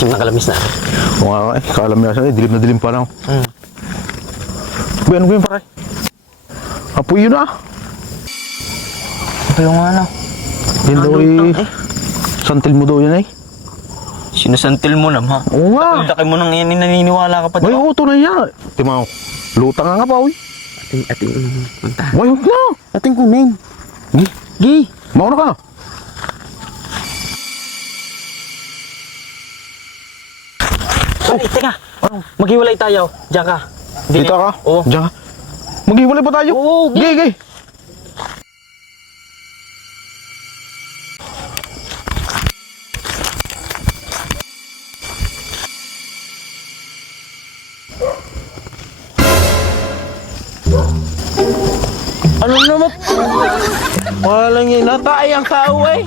Sim na kalamis na. Oo nga eh, kalamisan eh, dilim na dilim pa lang. Ano ko yun pare? Apoy yun ah. Ito yung ano. Yun daw eh. Santil mo daw yun eh. Sinusantil mo naman. Oo nga. Ang laki mo nang yan, naniniwala ka pa. May uto na yan. Timaw. Lutang nga pa uy. Ating punta. Why huwag na. Ating kunin. Gi. Gi. Mauna ka. Ay, teka. Maghiwalay tayo. Diyan ka. Dito ka? Oo. Diyan ka. Maghiwalay pa tayo. Oo, gi. Gi. Ano naman? Walang inatay ang tao eh.